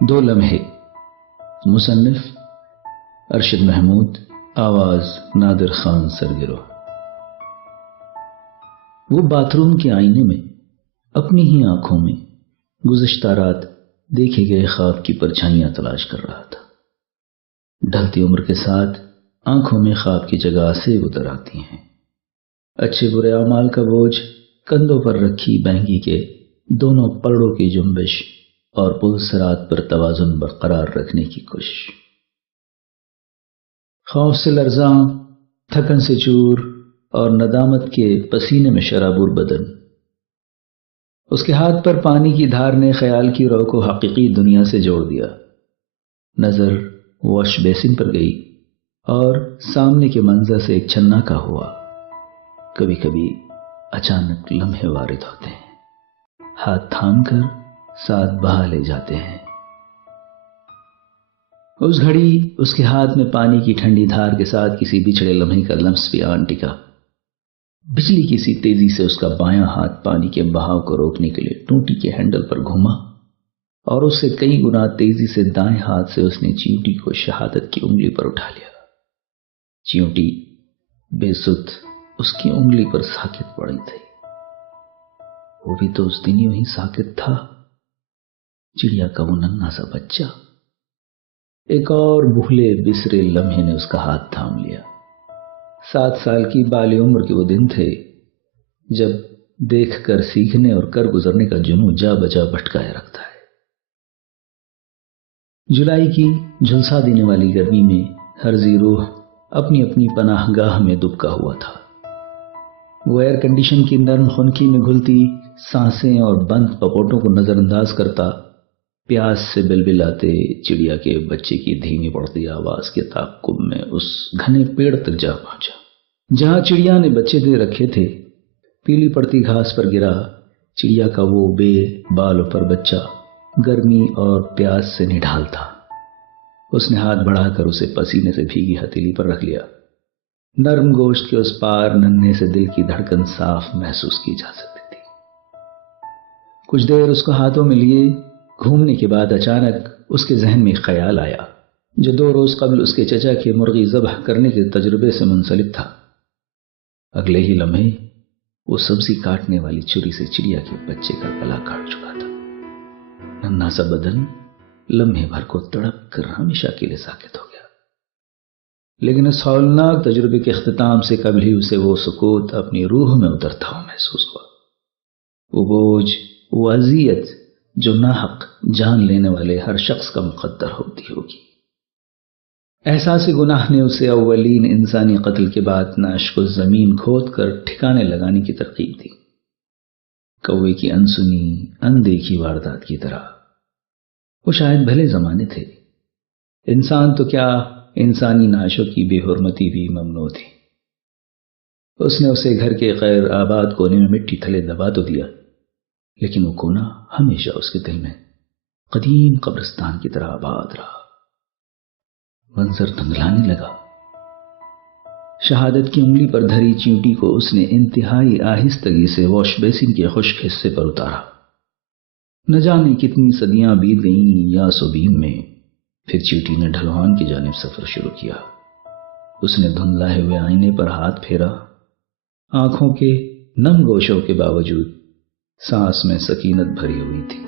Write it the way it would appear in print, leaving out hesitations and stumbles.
دو لمحے، مصنف ارشد محمود، آواز نادر خان سرگرو۔ وہ باتھ روم کے آئینے میں اپنی ہی آنکھوں میں گزشتہ رات دیکھے گئے خواب کی پرچھائیاں تلاش کر رہا تھا۔ ڈھلتی عمر کے ساتھ آنکھوں میں خواب کی جگہ سے اتر آتی ہیں۔ اچھے برے اعمال کا بوجھ کندھوں پر رکھی بہنگی کے دونوں پلڑوں کی جنبش اور پلسرات پر توازن برقرار رکھنے کی کوشش۔ خوف سے لرزاں، تھکن سے چور اور ندامت کے پسینے میں شرابور بدن۔ اس کے ہاتھ پر پانی کی دھار نے خیال کی رو کو حقیقی دنیا سے جوڑ دیا۔ نظر واش بیسن پر گئی اور سامنے کے منظر سے ایک چھنا کا ہوا۔ کبھی کبھی اچانک لمحے وارد ہوتے ہیں، ہاتھ تھام کر ساتھ بہا لے جاتے ہیں۔ اس گھڑی اس کے ہاتھ میں پانی کی ٹھنڈی دھار کے ساتھ کسی بچھڑے لمحے کا لمس بھی آن ٹکا۔ بجلی کی سی تیزی سے اس کا بایاں ہاتھ پانی کے بہاؤ کو روکنے کے لیے ٹوٹی کے ہینڈل پر گھوما اور اس سے کئی گنا تیزی سے دائیں ہاتھ سے اس نے چیونٹی کو شہادت کی انگلی پر اٹھا لیا۔ چیونٹی بے سدھ اس کی انگلی پر ساکت پڑی تھی۔ وہ بھی تو اس دن یوں ہی ساکت تھا، چڑیا کا وہ ننھا سا بچہ۔ ایک اور بھولے بسرے لمحے نے اس کا ہاتھ تھام لیا۔ 7 سال کی بالی عمر کے وہ دن تھے جب دیکھ کر سیکھنے اور کر گزرنے کا جنون جا بجا بھٹکائے رکھتا ہے۔ جولائی کی جھلسا دینے والی گرمی میں ہر ذی روح اپنی اپنی پناہ گاہ میں دبکا ہوا تھا۔ وہ ایئر کنڈیشن کی نرم خنکی میں گھلتی سانسیں اور بند پپوٹوں کو نظر انداز کرتا پیاس سے بلبلاتے چڑیا کے بچے کی دھیمی پڑتی آواز کے تعاقب میں اس گھنے پیڑ تک جا پہنچا جہاں چڑیا نے بچے دے رکھے تھے۔ پیلی پڑتی گھاس پر گرا چڑیا کا وہ بے بال پر بچہ گرمی اور پیاس سے نڈھال تھا۔ اس نے ہاتھ بڑھا کر اسے پسینے سے بھیگی ہتھیلی پر رکھ لیا۔ نرم گوشت کے اس پار ننھے سے دل کی دھڑکن صاف محسوس کی جا سکتی تھی۔ کچھ دیر اس کو ہاتھوں میں لیے گھومنے کے بعد اچانک اس کے ذہن میں خیال آیا جو 2 روز قبل اس کے چچا کے مرغی ذبح کرنے کے تجربے سے منسلک تھا۔ اگلے ہی لمحے وہ سبزی کاٹنے والی چھری سے چڑیا کے بچے کا گلا کاٹ چکا تھا۔ ننھا سا بدن لمحے بھر کو تڑپ کر ہمیشہ کے لیے ساکت ہو گیا، لیکن اس ہولناک تجربے کے اختتام سے قبل ہی اسے وہ سکوت اپنی روح میں اترتا ہوا محسوس ہوا۔ وہ بوجھ، وہ اذیت جو ناحق جان لینے والے ہر شخص کا مقدر ہوتی ہوگی۔ احساس گناہ نے اسے اولین انسانی قتل کے بعد نعش کو زمین کھود کر ٹھکانے لگانے کی ترغیب دی۔ کوے کی انسنی اندیکھی واردات کی طرح۔ وہ شاید بھلے زمانے تھے، انسان تو کیا انسانی نعشوں کی بے حرمتی بھی ممنوع تھی۔ اس نے اسے گھر کے غیر آباد کونے میں مٹی تھلے دبا تو دیا، لیکن وہ کونا ہمیشہ اس کے دل میں قدیم قبرستان کی طرح آباد رہا۔ منظر دھندلانے لگا۔ شہادت کی انگلی پر دھری چیونٹی کو اس نے انتہائی آہستگی سے واش بیسن کے خشک حصے پر اتارا۔ نہ جانے کتنی صدیاں بیت گئیں یاس و بیم میں، پھر چیونٹی نے ڈھلوان کی جانب سفر شروع کیا۔ اس نے دھندلائے ہوئے آئینے پر ہاتھ پھیرا۔ آنکھوں کے نم گوشوں کے باوجود سانس میں سکینت بھری ہوئی تھی۔